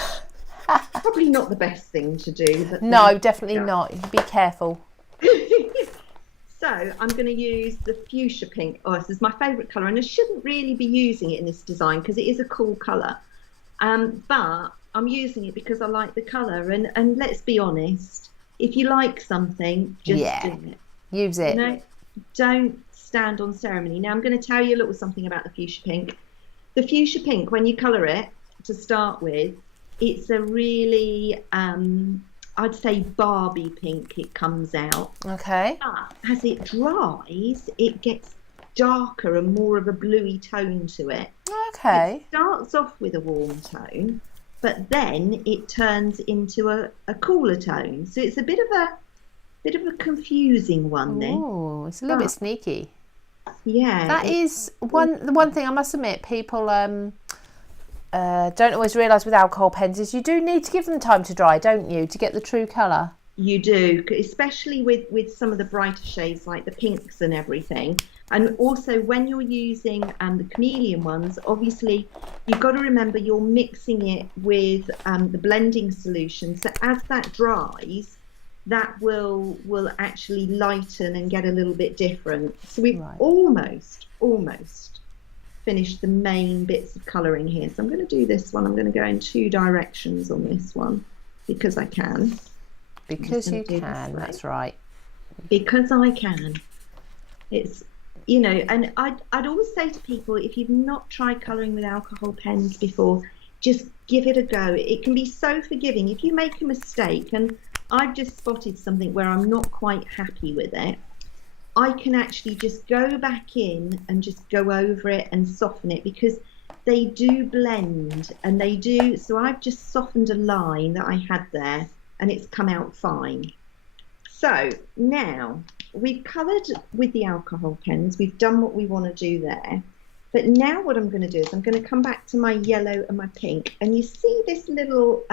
probably not the best thing to do. But no, definitely not. Be careful. So I'm going to use the fuchsia pink. Oh, this is my favourite colour, and I shouldn't really be using it in this design because it is a cool colour. But I'm using it because I like the colour, and let's be honest, if you like something, just do it. Use it. You know, don't stand on ceremony. Now I'm going to tell you a little something about the fuchsia pink. The fuchsia pink, when you colour it to start with, it's a really I'd say Barbie pink it comes out. Okay. But as it dries, it gets darker and more of a bluey tone to it. Okay. It starts off with a warm tone, but then it turns into a cooler tone. So it's a bit of a confusing one then. Oh, it's a little bit sneaky. Yeah. That is the one thing I must admit, people don't always realise with alcohol pens is you do need to give them time to dry, don't you, to get the true colour? You do, especially with some of the brighter shades like the pinks and everything. And also when you're using the chameleon ones, obviously you've got to remember you're mixing it with the blending solution. So as that dries, that will actually lighten and get a little bit different. So we've almost finished the main bits of colouring here. So I'm going to do this one. I'm going to go in two directions on this one because I can. Because you can, that's right. Because I can. It's, you know, and I'd always say to people, if you've not tried colouring with alcohol pens before, just give it a go. It can be so forgiving. If you make a mistake, and I've just spotted something where I'm not quite happy with it, I can actually just go back in and just go over it and soften it because they do blend and they do. So I've just softened a line that I had there and it's come out fine. So now we've coloured with the alcohol pens. We've done what we want to do there. But now what I'm going to do is I'm going to come back to my yellow and my pink. And you see this little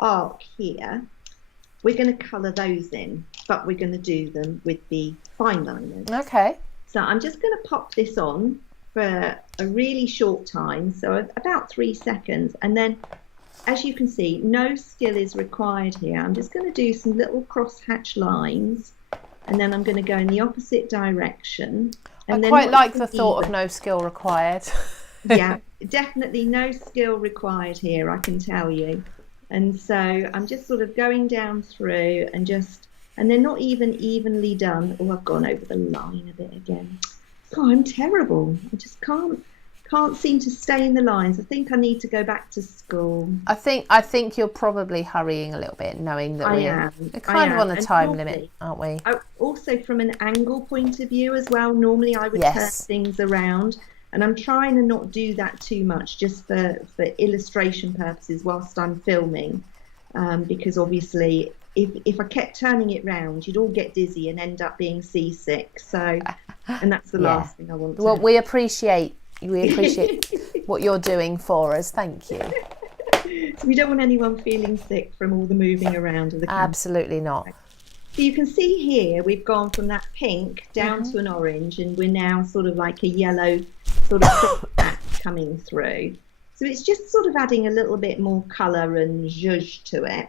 arc here? We're going to colour those in, but we're going to do them with the fine liners. Okay. So I'm just going to pop this on for a really short time, so about 3 seconds. And then, as you can see, no skill is required here. I'm just going to do some little cross-hatch lines, and then I'm going to go in the opposite direction. And I quite like the thought of no skill required. Yeah, definitely no skill required here, I can tell you. And so I'm just sort of going down through and they're not even evenly done. Oh, I've gone over the line a bit again. Oh, I'm terrible. I just can't seem to stay in the lines. I think I need to go back to school. I think you're probably hurrying a little bit, knowing that we're kind of on a time limit, aren't we? Also, from an angle point of view as well, normally I would turn things around. And I'm trying to not do that too much, just for illustration purposes whilst I'm filming, because obviously if I kept turning it round, you'd all get dizzy and end up being seasick. So, and that's the last thing I want to. Well, we appreciate what you're doing for us. Thank you. So we don't want anyone feeling sick from all the moving around of the camera. Absolutely not. So you can see here we've gone from that pink down to an orange, and we're now sort of like a yellow sort of coming through. So it's just sort of adding a little bit more colour and zhuzh to it.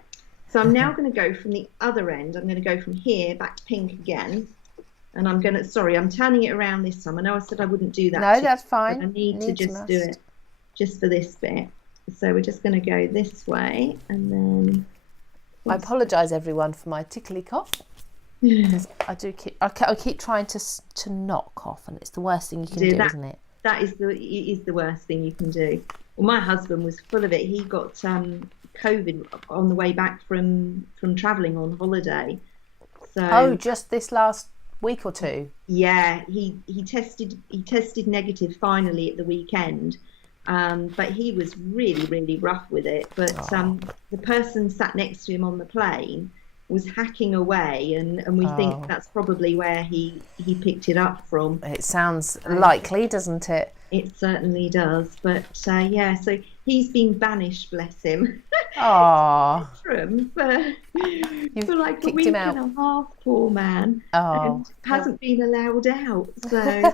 So I'm now going to go from the other end. I'm going to go from here back to pink again. And I'm turning it around this time. I know I said I wouldn't do that. No, that's fine. I need to just do it just for this bit. So we're just going to go this way, and then... I apologise, everyone, for my tickly cough. Because I keep trying to not cough, and it's the worst thing you can do, isn't it? It is the worst thing you can do. Well, my husband was full of it. He got COVID on the way back from travelling on holiday. So just this last week or two. Yeah, he tested negative finally at the weekend. But he was really, really rough with it. But the person sat next to him on the plane was hacking away, and we think that's probably where he picked it up from. It sounds likely, doesn't it? It certainly does. But so he's been banished, bless him. Aww. for like a week and a half, poor man. And hasn't been allowed out. So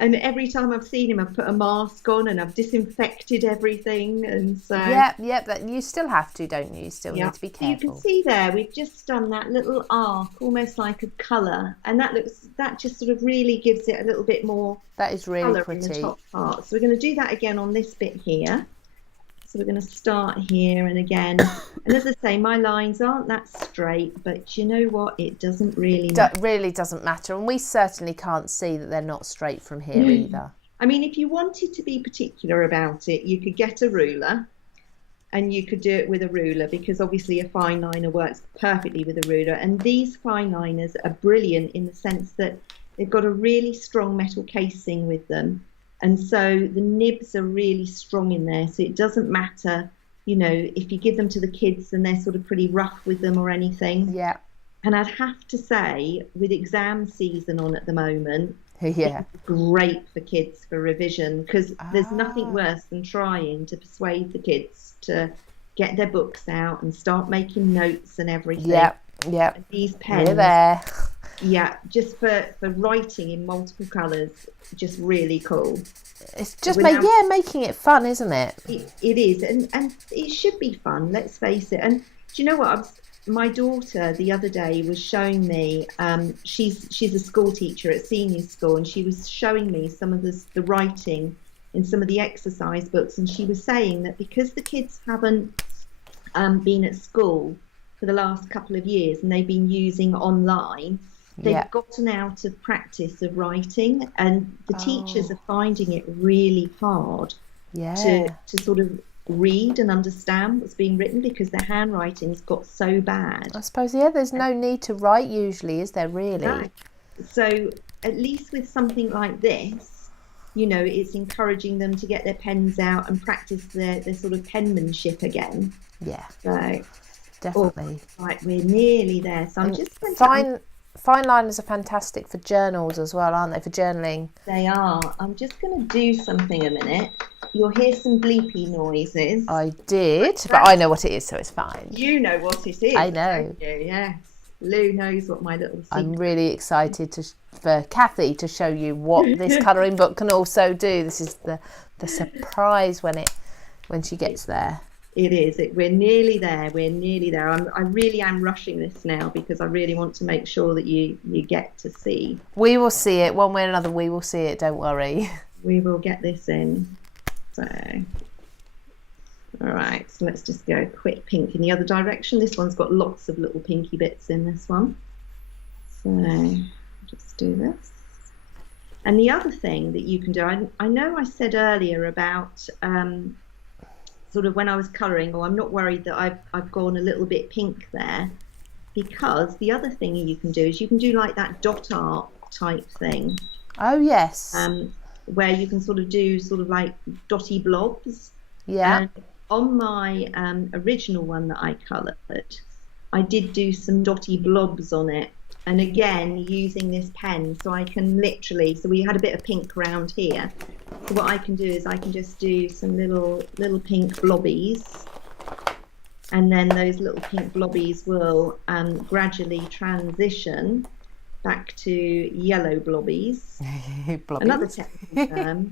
and every time I've seen him, I've put a mask on and I've disinfected everything. And so but you still have to, don't you? You still need to be careful. So you can see there, we've just done that little arc, almost like a colour, and that just sort of really gives it a little bit more. That is really pretty. In the top part. So we're going to do that again on this bit here. So we're going to start here and again. And as I say, my lines aren't that straight, but you know what? It doesn't really matter. Really doesn't matter. And we certainly can't see that they're not straight from here either. I mean, if you wanted to be particular about it, you could get a ruler and you could do it with a ruler, because obviously a fine liner works perfectly with a ruler. And these fine liners are brilliant in the sense that they've got a really strong metal casing with them. And so the nibs are really strong in there. So it doesn't matter, if you give them to the kids and they're sort of pretty rough with them or anything. Yeah. And I'd have to say, with exam season on at the moment, it's great for kids for revision, because there's nothing worse than trying to persuade the kids to get their books out and start making notes and everything. Yeah. And these pens. We're there. Yeah, just for writing in multiple colours, just really cool. It's just making it fun, isn't it? It is, and it should be fun, let's face it. And do you know what? My daughter the other day was showing me, she's a school teacher at senior school, and she was showing me some of the writing in some of the exercise books, and she was saying that because the kids haven't been at school for the last couple of years and they've been using online, they've gotten out of practice of writing, and the teachers are finding it really hard to sort of read and understand what's being written, because their handwriting's got so bad. I suppose, there's no need to write usually, is there really? No. So at least with something like this, it's encouraging them to get their pens out and practice their sort of penmanship again. Yeah. So definitely. Right, we're nearly there. So I'm just going to... Fine liners are fantastic for journals as well, aren't they? For journaling. They are. I'm just going to do something a minute. You'll hear some bleepy noises. I did, but I know what it is, so it's fine. You know what it is. I know. Yes. Lou knows what my little secret. I'm really excited for Cathy to show you what this colouring book can also do. This is the surprise when she gets there. It is. We're nearly there. I really am rushing this now because I really want to make sure that you get to see. We will see it one way or another. We will see it. Don't worry. We will get this in. So, all right. So let's just go quick pink in the other direction. This one's got lots of little pinky bits in this one. So just do this. And the other thing that you can do, I know I said earlier about sort of when I was colouring, I'm not worried that I've gone a little bit pink there, because the other thing you can do is you can do like that dot art type thing. Oh yes. Where you can sort of do sort of like dotty blobs. Yeah. And on my original one that I coloured, I did do some dotty blobs on it. And again, using this pen, so I can literally, so we had a bit of pink around here. So what I can do is I can just do some little pink blobbies, and then those little pink blobbies will gradually transition back to yellow blobbies. Blobbies. Another technical term.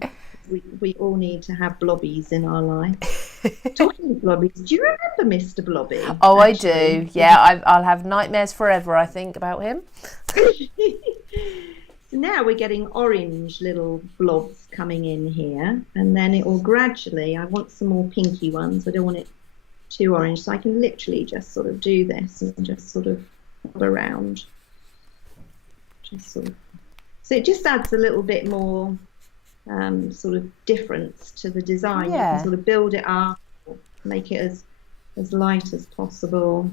We all need to have blobbies in our life. Talking of blobbies, do you remember Mr. Blobby? Oh, actually? I do. Yeah, I'll have nightmares forever, I think, about him. So now we're getting orange little blobs coming in here, and then it will gradually, I want some more pinky ones. I don't want it too orange, so I can literally just sort of do this and just sort of rub around. Just sort of. So it just adds a little bit more sort of difference to the design. Yeah. You can sort of build it up, make it as light as possible.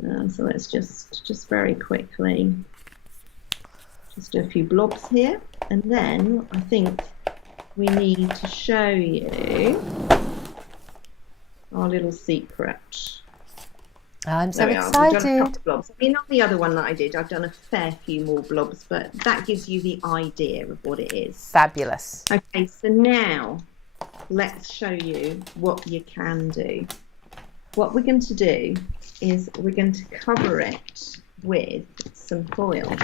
So let's just very quickly just do a few blobs here, and then I think we need to show you our little secret. I'm so We've done a excited. couple of blobs. I mean, on the other one that I did, I've done a fair few more blobs, but that gives you the idea of what it is. Fabulous. Okay, so now let's show you what you can do. What we're going to do is we're going to cover it with some foil.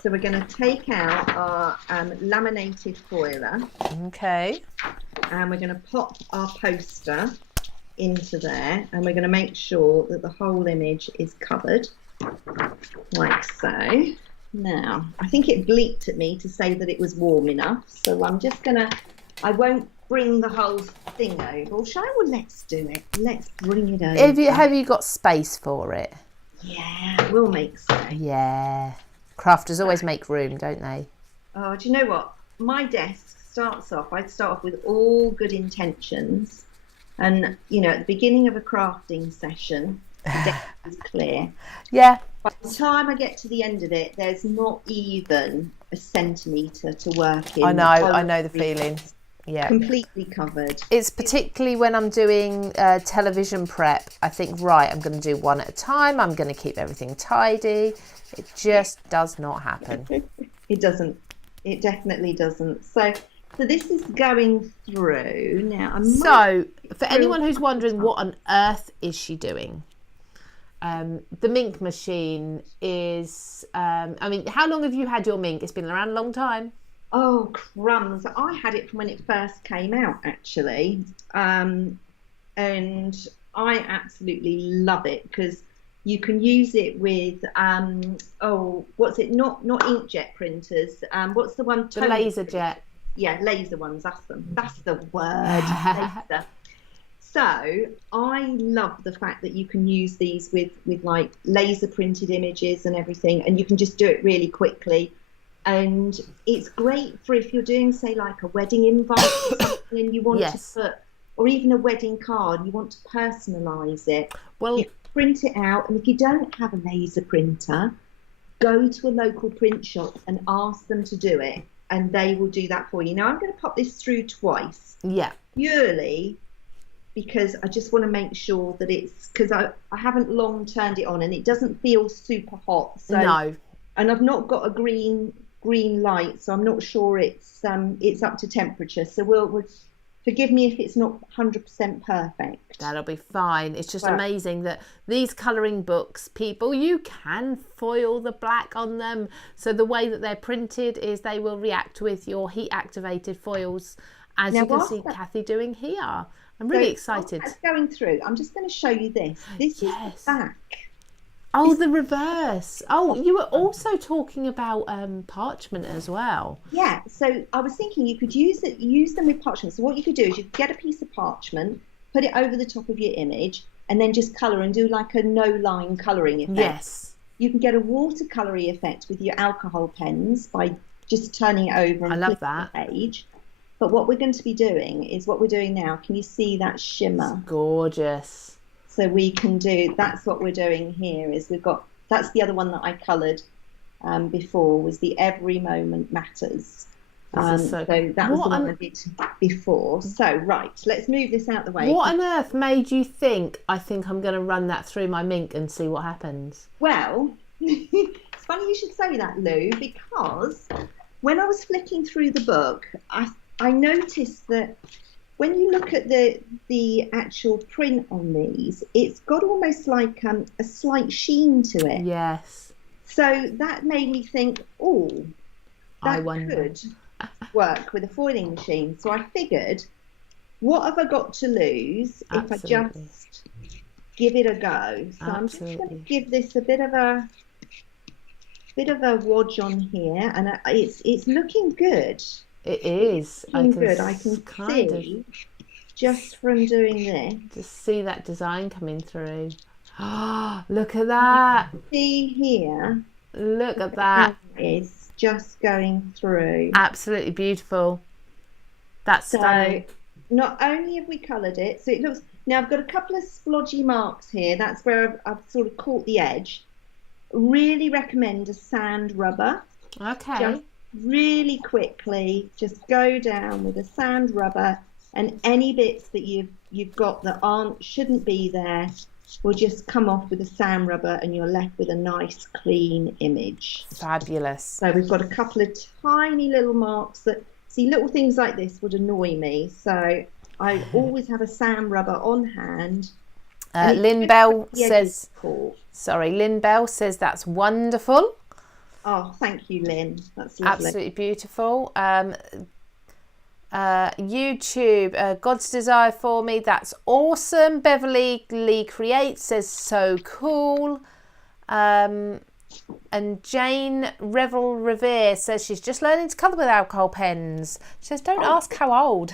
So we're going to take out our laminated foiler. Okay. And we're going to pop our poster into there, and we're going to make sure that the whole image is covered like so. Now, I think it bleeped at me to say that it was warm enough, so I'm just going to, I won't bring the whole thing over. Or shall I? Well, let's do it. Let's bring it over. Have you got space for it? Yeah, we'll make space. Yeah. Crafters always make room, don't they? Oh, do you know what? My desk starts off, I'd start off with all good intentions. And, you know, at the beginning of a crafting session, the desk is clear. Yeah. By the time I get to the end of it, there's not even a centimetre to work in. I know the feeling. Yeah. Completely covered. It's particularly when I'm doing television prep, I think, right, I'm going to do one at a time. I'm going to keep everything tidy. It just does not happen. It doesn't. It definitely doesn't. So this is going through now. So for anyone who's wondering what on earth is she doing, the Mink machine is, I mean, how long have you had your Mink? It's been around a long time. Oh, crumbs. I had it from when it first came out, actually. And I absolutely love it because you can use it with, what's it? Not inkjet printers. What's the one? The LaserJet. Yeah, laser ones. That's them. That's the word. Laser. So I love the fact that you can use these with like laser printed images and everything, and you can just do it really quickly. And it's great for if you're doing, say, like a wedding invite or something, and you want to put, or even a wedding card, you want to personalise it. Well, you print it out, and if you don't have a laser printer, go to a local print shop and ask them to do it, and they will do that for you. Now, I'm going to pop this through twice. Yeah. Purely because I just want to make sure that it's, because I haven't long turned it on, and it doesn't feel super hot. So, no. And I've not got a green light, so I'm not sure it's up to temperature. So we'll forgive me if it's not 100% perfect. That'll be fine. It's just amazing that these colouring books, people, you can foil the black on them. So the way that they're printed is they will react with your heat activated foils, as you can see Cathy doing here. I'm really excited. That's going through. I'm just going to show you this. This is the back. Oh, the reverse. Oh, you were also talking about parchment as well. Yeah, so I was thinking you could use them with parchment. So what you could do is you could get a piece of parchment, put it over the top of your image, and then just colour and do like a no-line colouring effect. Yes. You can get a watercolour effect with your alcohol pens by just turning it over and flipping the page. But what we're going to be doing is what we're doing now. Can you see that shimmer? It's gorgeous. So we can do, that's what we're doing here, is that's the other one that I coloured before, was the Every Moment Matters. So that was the one I did before. So, right, let's move this out the way. What on earth made you think, I think I'm going to run that through my Mink and see what happens? Well, it's funny you should say that, Lou, because when I was flicking through the book, I noticed that when you look at the actual print on these, it's got almost like a slight sheen to it. Yes. So that made me think, that could work with a foiling machine. So I figured, what have I got to lose if I just give it a go? So I'm just going to give this a bit of a wodge on here, and it's looking good. It is. I can see just from doing this. Just see that design coming through. Oh, look at that. See here. Look at that. It's just going through. Absolutely beautiful. That's stunning. Not only have we coloured it, so it looks. Now I've got a couple of splodgy marks here. That's where I've sort of caught the edge. Really recommend a sand rubber. Okay. Just really quickly, just go down with a sand rubber, and any bits that you've got that shouldn't be there will just come off with a sand rubber, and you're left with a nice clean image. Fabulous. So we've got a couple of tiny little marks that, see, little things like this would annoy me, so I always have a sand rubber on hand. Lynn Bell says that's wonderful. Oh, thank you, Lynn. That's lovely. Absolutely beautiful. YouTube, God's Desire for Me. That's awesome. Beverly Lee Creates says so cool. And Jane Revel Revere says she's just learning to colour with alcohol pens. She says, don't ask how old.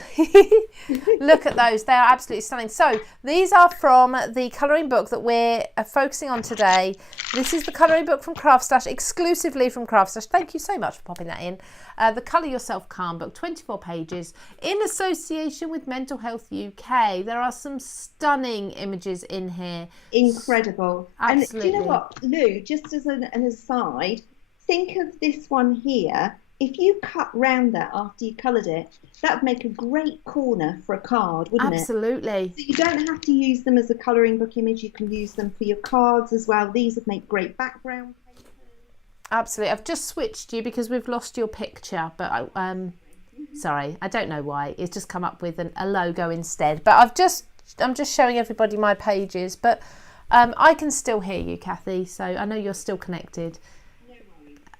Look at those. They are absolutely stunning. So these are from the colouring book that we're focusing on today. This is the colouring book from CraftStash, exclusively from CraftStash. Thank you so much for popping that in. The Colour Yourself Calm book, 24 pages, in association with Mental Health UK. There are some stunning images in here. Incredible. Absolutely. And do you know what, Lou, just as an aside, think of this one here. If you cut round that after you coloured it, that would make a great corner for a card, wouldn't it? Absolutely. So you don't have to use them as a colouring book image. You can use them for your cards as well. These would make great background papers. Absolutely. I've just switched you because we've lost your picture, but sorry, I don't know why. It's just come up with a logo instead. But I'm just showing everybody my pages, but I can still hear you, Cathy, so I know you're still connected.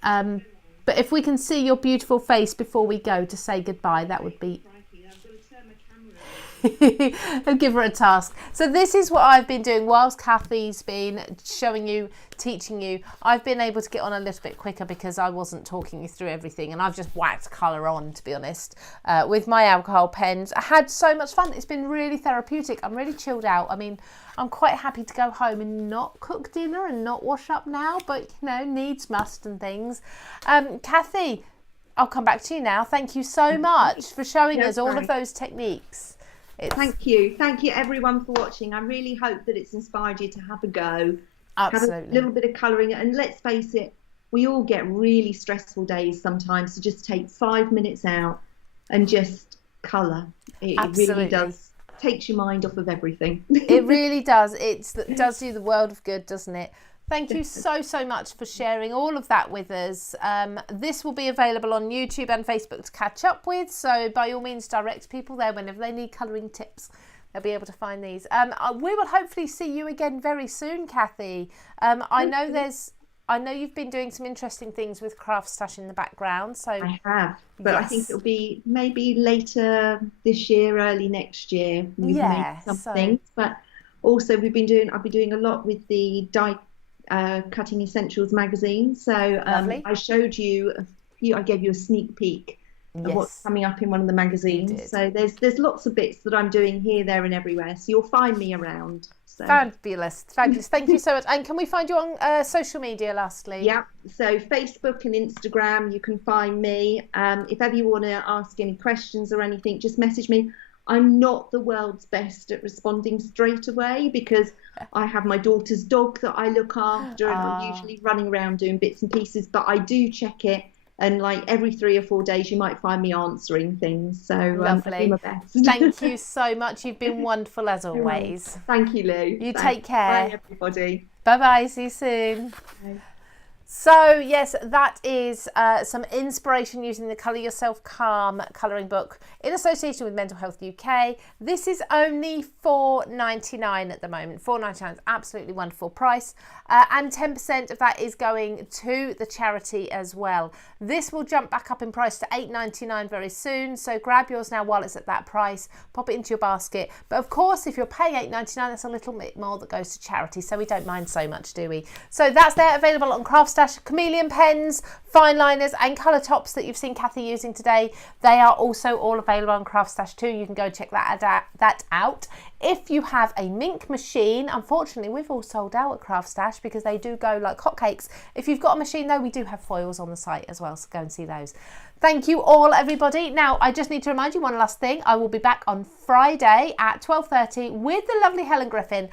But if we can see your beautiful face before we go to say goodbye, that would be... and give her a task. So this is what I've been doing whilst Cathy's been showing you, teaching you. I've been able to get on a little bit quicker because I wasn't talking you through everything, and I've just whacked colour on, to be honest, with my alcohol pens. I had so much fun. It's been really therapeutic. I'm really chilled out. I mean, I'm quite happy to go home and not cook dinner and not wash up now, but you know, needs must and things. Cathy, I'll come back to you now. Thank you so much for showing us all of those techniques. Thank you everyone for watching. I really hope that it's inspired you to have a go. Absolutely. Have a little bit of colouring, and let's face it, we all get really stressful days sometimes, so just take 5 minutes out and just colour. It really does, takes your mind off of everything. It really does. It does you the world of good, doesn't it? Thank you so much for sharing all of that with us. This will be available on YouTube and Facebook to catch up with. So by all means, direct people there whenever they need colouring tips. They'll be able to find these. We will hopefully see you again very soon, Cathy. I know you've been doing some interesting things with CraftStash in the background. So I have, but I think it'll be maybe later this year, early next year. We've made some things, but also I've been doing a lot with the die cutting essentials magazine. So I showed you I gave you a sneak peek of what's coming up in one of the magazines. So there's lots of bits that I'm doing here, there and everywhere. So you'll find me around. So. Fabulous. Thank you so much. And can we find you on social media lastly? Yeah, so Facebook and Instagram, you can find me. If ever you want to ask any questions or anything, just message me. I'm not the world's best at responding straight away because I have my daughter's dog that I look after and I'm usually running around doing bits and pieces, but I do check it. And like every 3 or 4 days, you might find me answering things. So lovely. I do my best. Thank you so much. You've been wonderful as always. Thank you, Lou. You take care. Bye, everybody. Bye-bye. See you soon. Bye. So yes, that is some inspiration using the Colour Yourself Calm colouring book in association with Mental Health UK. This is only $4.99 at the moment. $4.99 is absolutely wonderful price, and 10% of that is going to the charity as well. This will jump back up in price to $8.99 very soon, so grab yours now while it's at that price. Pop it into your basket. But of course, if you're paying $8.99, that's a little bit more that goes to charity, so we don't mind so much, do we? So that's there, available on CraftStash. Chameleon pens, fine liners and colour tops that you've seen Cathy using today. They are also all available on CraftStash too. You can go check that out. If you have a Mink machine, unfortunately we've all sold out at CraftStash because they do go like hotcakes. If you've got a machine though, we do have foils on the site as well, so go and see those. Thank you all, everybody. Now, I just need to remind you one last thing. I will be back on Friday at 12:30 with the lovely Helen Griffin.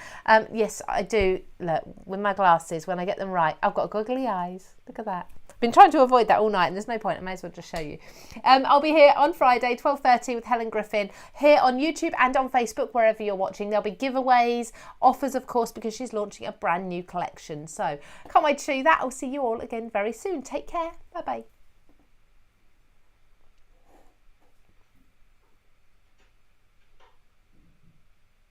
Yes, I do. Look, with my glasses, when I get them right, I've got googly eyes. Look at that. Been trying to avoid that all night and there's no point. I may as well just show you. I'll be here on Friday, 12:30 with Helen Griffin, here on YouTube and on Facebook, wherever you're watching. There'll be giveaways, offers, of course, because she's launching a brand new collection. So can't wait to show you that. I'll see you all again very soon. Take care. Bye-bye.